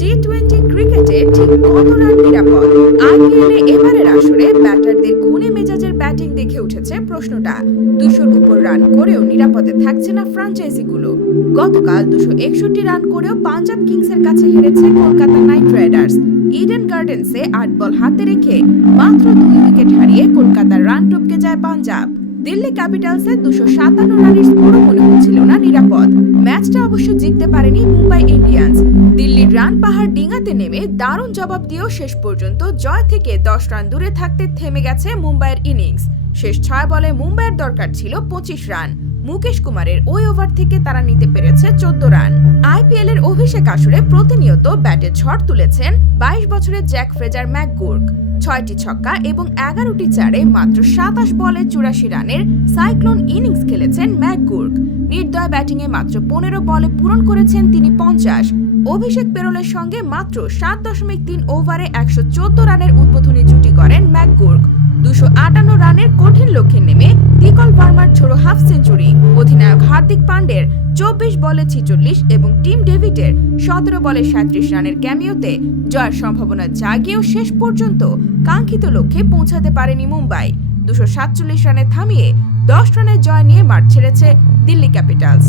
টি-20 ক্রিকেটে ঠিক কত রান নিরাপদ? আইপিএলে এবারের আসরে ব্যাটারদের খুনে মেজাজের ব্যাটিং দেখে উঠেছে প্রশ্নটা। 200-র উপর রান করেও নিরাপদে থাকছে না ফ্র্যাঞ্চাইজিগুলো। গতকাল 261 রান করেও পাঞ্জাব কিংসের কাছে হেরেছে কলকাতা নাইট রাইডার্স। ইডেন গার্ডেন্সে 8 বল হাতে রেখে মাত্র 2 উইকেট হারিয়ে কলকাতার রান টপকে যায় পাঞ্জাব। দিল্লি ক্যাপিটালসে 257 রানের স্কোরও মনে হচ্ছিল না নিরাপদ। ম্যাচটা অবশ্য জিততে পারেনি মুম্বাই ইন্ডিয়ান্স। দিল্লির রান পাহাড় ডিঙাতে নেমে দারুণ জবাব দিয়েও শেষ পর্যন্ত জয় থেকে 10 রান দূরে থাকতে থেমে গেছে মুম্বাইয়ের ইনিংস। শেষ 6 বলে মুম্বাইয়ের দরকার ছিল 25 রান। মুকেশ কুমারের ওই ওভার থেকে তারা নিতে পেরেছে 14 রান। আইপিএল এর অভিষেক আসরে প্রতিনিয়ত ব্যাটে ঝড় তুলেছেন 22 বছরের জ্যাক ফ্রেজার ম্যাকগুর্ক। 6টি ছক্কা এবং 11টি চারে মাত্র 27 বলে 84 রানের সাইক্লোন ইনিংস খেলেছেন ম্যাকগুর্ক। নির্দয় ব্যাটিংয়ে মাত্র 15 বলে পূরণ করেছেন তিনি 50। অভিষেক পেরোলের সঙ্গে মাত্র 7.3 ওভারে 114 রানের উদ্বোধনী জুটি করেন ম্যাকগুর্ক। 258 রানের কঠিন লক্ষ্যে নেমে দিকল ভার্মার ঝোড়ো হাফ সেঞ্চুরি, অধিনায়ক হার্দিক পান্ডের 24 বলে 46 এবং টিম ডেভিডের 17 বলে 37 রানের ক্যামিওতে জয়ের সম্ভাবনা জাগিয়েও শেষ পর্যন্ত কাঙ্ক্ষিত লক্ষ্যে পৌঁছাতে পারেনি মুম্বাই। 247 রানে থামিয়ে 10 রানের জয় নিয়ে মাঠ ছেড়েছে দিল্লি ক্যাপিটালস।